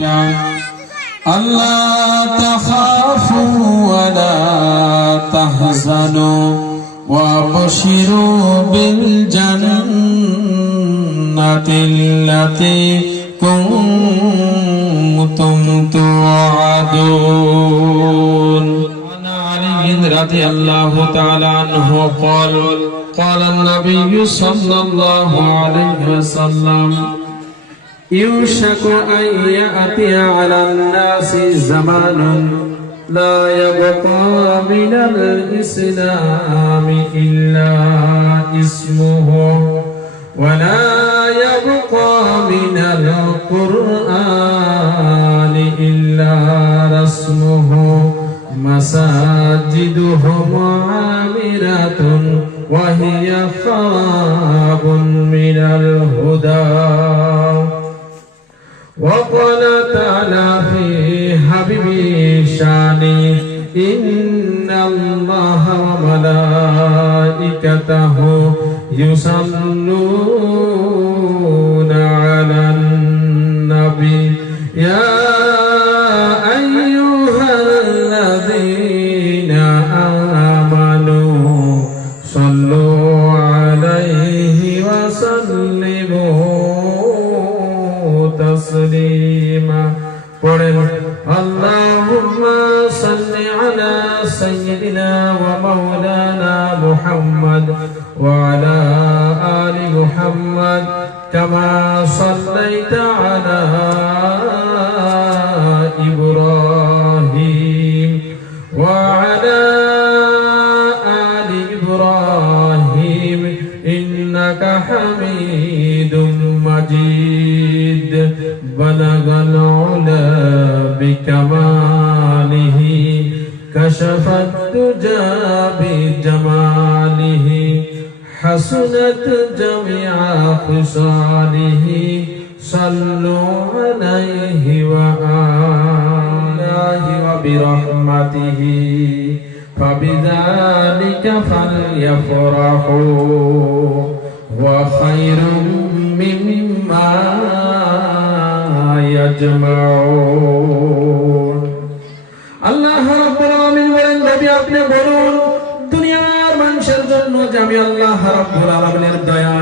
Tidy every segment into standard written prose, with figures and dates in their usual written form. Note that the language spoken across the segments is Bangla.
ألا تخافوا ولا تحزنوا وابشروا بالجنة التي كنتم توعدون. عن علي رضي الله تعالى عنه قال قال النبي صلى الله عليه وسلم يوشك أن يأتي على الناس زمان لا يبقى من الإسلام إلا اسمه ولا يبقى من القرآن إلا رسمه مساجدهم عامرة وهي خراب من الهدى. وقال تعالى في حبيبي شاني إن الله وملائكته يصلون على النبي يا أيها الذين آمنوا صلوا عليه وسلموا تسليما. اللهم صل على سيدنا ومولانا محمد وعلى آل محمد كما صليت على إبراهيم وعلى آل إبراهيم إنك حميد مجيد. بلغ العلا بكماله كشف الدجى بجماله حسنت جميع خصاله صلوا عليه وآله وبرحمته فبذلك فليفرحوا وخير مما يجمعون. আল্লাহ রাব্বুল আলামিন বলেন নবী আপনি বলুন দুনিয়ার মানুষের জন্য যে আমি আল্লাহ রাব্বুল আলামিনের দয়া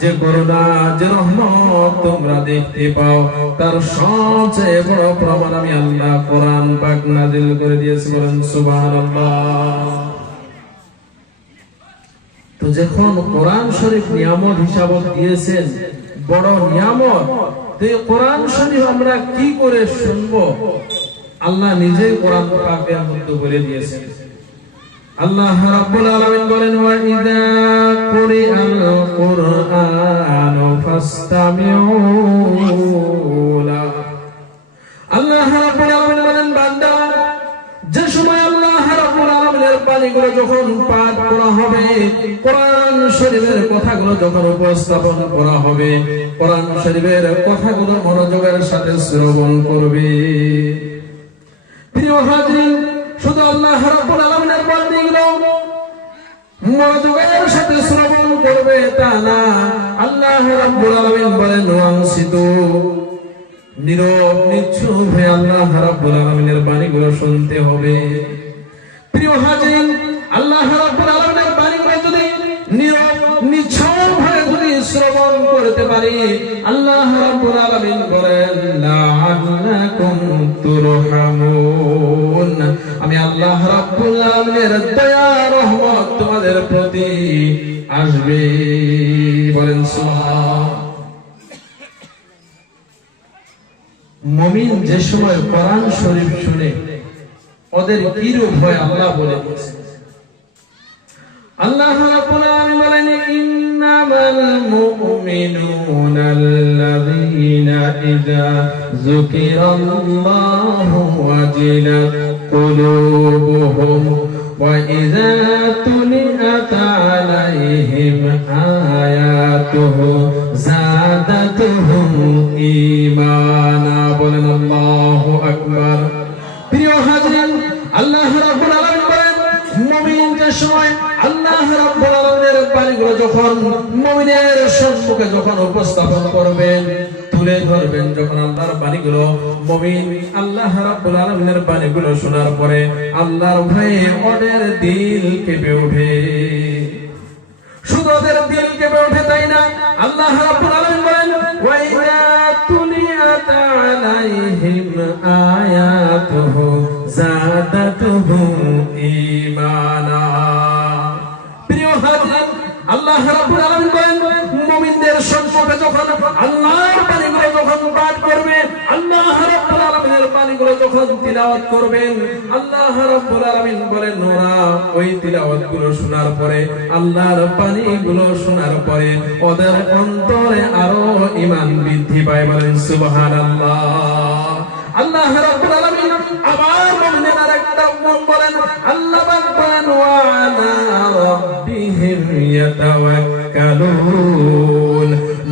যে করুণা যে রহমত তোমরা দেখতে পাও তার সবচেয়ে বড় প্রমাণ আমি আল্লাহ কোরআন পাক নাযিল করে দিয়েছি। বলেন সুবহানাল্লাহ। তো যখন কোরআন শরীফ নিয়ামত হিসাব দিয়েছেন বড় নিয়ামত, তো এই কোরআন শরীফ আমরা কি করে শুনবো? আল্লাহ নিজেই কোরআন পাকের মধ্যে বলে দিয়েছেন। আল্লাহ রাব্বুল আলামিন বলেন ওয়া ইযা কুরিআল কুরআনু ফাসতামিউ লা। আল্লাহ রাব্বুল আলামিন বলেন বান্দা যে সময় আল্লাহ রাব্বুল আলামিনের বাণীগুলো যখন পাঠ করা হবে, কোরআন শরীফের কথাগুলো যখন উপস্থাপন করা হবে, কোরআন শরীফের কথাগুলো মনোযোগের সাথে শ্রবণ করবে। প্রিয় হাজরিন, শুধু আল্লাহ রাব্বুল আলামিনের বাণীগুলো মনোযোগের সাথে শ্রবণ করবে তা না, আল্লাহ রাব্বুল আলামিন বলেন ওয়ানসিতু নীরব নিশ্চুপ হয়ে আল্লাহ রাব্বুল আলামিনের বাণীগুলো শুনতে হবে। প্রিয় হাজরিন, আল্লাহ রাব্বুল আলামিনের বাণীগুলো যদি নীরব নিশ্চুপ হয়ে যদি শ্রবণ করতে পারি, আল্লাহ রাব্বুল আলামিন বলেন লাআল্লাকুম তুরহামুন, আমি আল্লাহ রাব্বুল আলামিনের দয়া রহমত তোমাদের প্রতি আসবে। বলেন সুবহান। মুমিন যে সময় কোরআন শরীফ শুনে ওদের কি রূপ হয় আল্লাহ বলে দিয়েছেন। আল্লাহ রাব্বুল আলামিন বলেন ইন্নামাল মুমিনুনা আল্লাযীনা ইযা যুকিরাল্লাহু ওয়াজিলাত কুলুবুহুম ওয়া ইযা তুলিয়াত আলাইহিম আয়াতুহু যাদাতুহুম ঈমানা। বলেন আল্লাহু আকবার। প্রিয় হাজরিন, আল্লাহ রাব্বুল আলামিন বলেন মুমিন যে সময় আল্লাহ রাব্বুল আলামিনের বাণীগুলো যখন মুমিনের সম্মুখে যখন উপস্থাপন করবেন, তুলে ধরবেন, যখন আল্লাহর বাণীগুলো মুমিন আল্লাহ রাব্বুল আলামিনের বাণীগুলো শোনার পরে আল্লাহর ভয়ে ওদের দিল কেঁপে ওঠে। শুধু ওদের দিল কেঁপে ওঠে তাই না, আল্লাহ রাব্বুল আলামিন বলেন ওয়া ইযা তুলিয়াত আলাইহিম আয়াতুহু যাদাতুহুম ঈমানা। প্রিয় হাজির, আল্লাহ রাব্বুল আলামিন বলেন মুমিনদের সম্পর্কে যখন আল্লাহর বাণীগুলো যখন পাঠ করবে, আল্লাহ রাব্বুল আলামিনের বাণীগুলো যখন তিলাওয়াত করবেন, আল্লাহ রাব্বুল আলামিন বলেন ওরা ওই তিলাওয়াতগুলো শোনার পরে, আল্লাহর বাণীগুলো শোনার পরে ওদের অন্তরে আরো ঈমান বৃদ্ধি পায়। বলেন সুবহানাল্লাহ। আল্লাহ রাব্বুল আলামিন আবার মুমিনের আরেকটা গুণ বলেন, আল্লাহ পাক বলেন ওয়া আলা রাব্বিহিম ইয়াতাওয়াক্কালুন।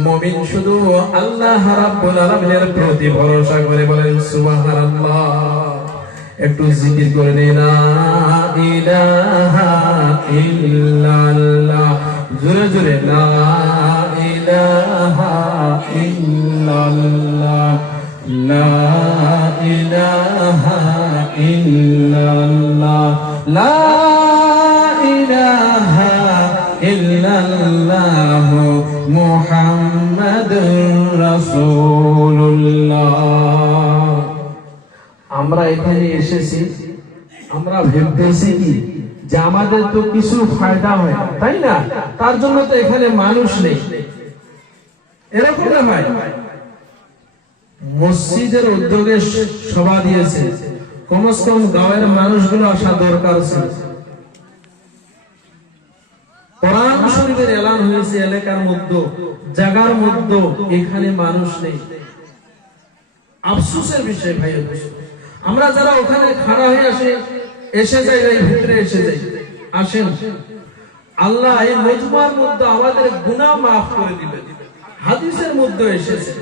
মুমিন শুধু আল্লাহ রাব্বুল আলামিনের প্রতি ভরসা করে। বলেন সুবহানাল্লাহ। একটু জিকির করে নিন, লা ইলাহা ইল্লাল্লাহ। জোরে জোরে লা ইলাহা ইল্লাল্লাহ, লা ইলাহা ইল্লাল্লাহ, লা ইলাহা ইল্লাল্লাহ মুহাম্মাদুর রাসূলুল্লাহ। আমরা এখানে এসেছি, আমরা ভেবেছি কি যে আমাদের তো কিছু ফায়দা হয়, তাই না? তার জন্য তো এখানে মানুষ নেই, এরকম না ভাই? মসজিদের উদ্যোগে সভা দিয়েছে, কমস কম গাঁয়ের মানুষগুলো আসা দরকার ছিল। কোরআন শরীফের এলান হয়েছে এলাকার মধ্যে, জায়গার মধ্যে, এখানে মানুষ নেই। আফসোসের বিষয় ভাই, আমরা যারা ওখানে খাড়া হয়ে এসে যাই, এই ভিতরে এসে যাই, আসেন আল্লাহ এই মজমার মধ্যে আমাদের গুনাহ মাফ করে দিবেন। হাদিসের মধ্যে এসেছে,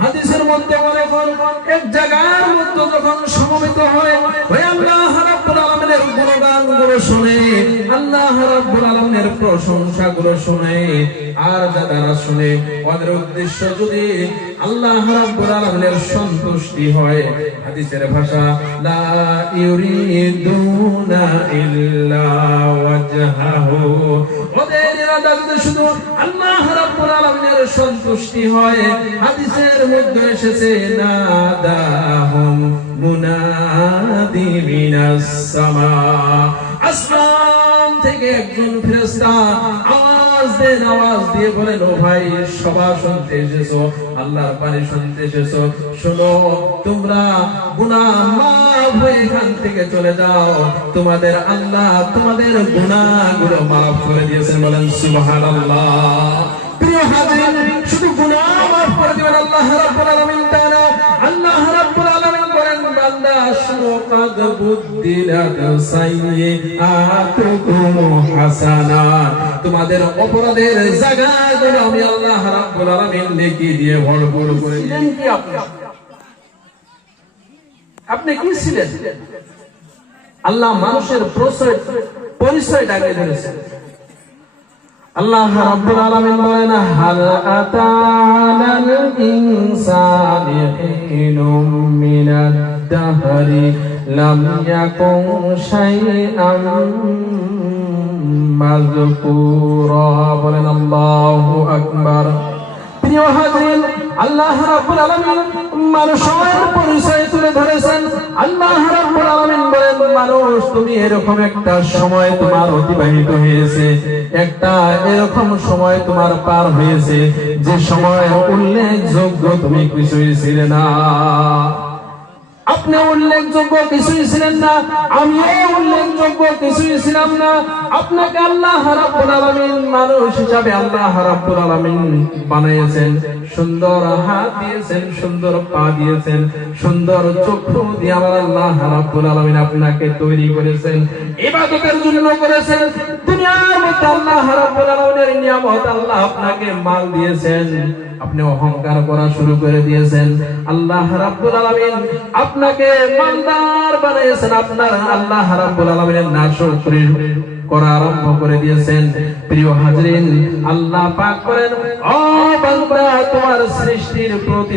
হাদিসের মধ্যে বলে এক জায়গার মধ্যে যখন সমবেত হয়, ওই আল্লাহ রাব্বুল আলামিনের গুণগানগুলো শুনে, আল্লাহ রাব্বুল আলামিনের প্রশংসাগুলো শুনে, আর যারা শুনে ওদের উদ্দেশ্য যদি আল্লাহ রাব্বুল আলামিনের সন্তুষ্টি হয়, হাদিসের ভাষা লা ইউরিদুনা ইল্লা ওয়াজহাহু, ওদের ইরাদা যদি শুধু আল্লাহ রাব্বুল আলামিনের সন্তুষ্টি হয়, হাদিসের মধ্যে এসেছে নাদাহুম মুনাদি মিনাস সামা, আসমান থেকে একজন ফেরেশতা আওয়াজ দেন, আওয়াজ দিয়ে বলেন ও ভাই সভা শুনতে এসেছো, আল্লাহর বাণী শুনতে এসেছো, শোনো তোমরা গুনাহ মাফ হয়ে এখান থেকে চলে যাও, তোমাদের আল্লাহ তোমাদের গুনাহগুলো মাফ করে দিয়েছেন। বলেন সুবহানাল্লাহ। প্রিয় হাজির, শুধু গুনাহ মাফ করে দিবেন আল্লাহ রাব্বুল আলামিন তাআলা। আল্লাহ রাব্বুল আলামিন বলেন বান্দা শুনো, কাদ বুদ্দিলাত সাইয়্যাতুকুম হাসানাত, তোমাদের অপরাধের জায়গাগুলো আমি আল্লাহ রাব্বুল আলামিন নেকি দিয়ে ভরপুর করে দিলেন। কি আপনি কি ছিলেন? আল্লাহ মানুষের পরিচয় ডাকে ধরেছেন। আল্লাহ রাব্বুল আলামিন বলেন হাল আতা'আলাল ইনসানি হিনুম মিনাদ দাহরি লাম ইয়াকুন শাইআম মাযকুরা। বলেন আল্লাহু আকবার। প্রিয় হাজির, আল্লাহ রাব্বুল আলামিন মানুষের পরিচয় তুলে ধরেছেন। আল্লাহ রাব্বুল আলামিন বলেন মানুষ তুমি এরকম একটা সময় তোমার অতিবাহিত হয়েছে, একটা এরকম সময় তোমার পার হয়েছে যে সময় উল্লেখযোগ্য তুমি কিছুই ছিলে না। আপনি উল্লেখযোগ্য কিছুই ছিলেন না, আমিও উল্লেখযোগ্য কিছুই ছিলাম না। আপনাকে আল্লাহ রাব্বুল আলামিন মানুষ হিসাবে আল্লাহ রাব্বুল আলামিন বানিয়েছেন, সুন্দর হাত দিয়েছেন, সুন্দর পা দিয়েছেন, সুন্দর চক্ষু দিয়ে আমার আল্লাহ রাব্বুল আলামিন আপনাকে তৈরি করেছেন, ইবাদতের জন্য করেছেন। দুনিয়ার মধ্যে আল্লাহ রাব্বুল আলামিনের নিয়ামত, আল্লাহ আপনাকে মাল দিয়েছেন, আপনি অহংকার করা শুরু করে দিয়েছেন। আল্লাহ রাব্বুল আলামিন আপনাকে মালদার বানিয়েছেন, আপনার আল্লাহ রাব্বুল আলামিনের নাশকরি করা আরম্ভ করে দিয়েছেন। প্রিয় হাজরিন, আল্লাহ পাক করেন, ও বান্দা, তোমার সৃষ্টির প্রতি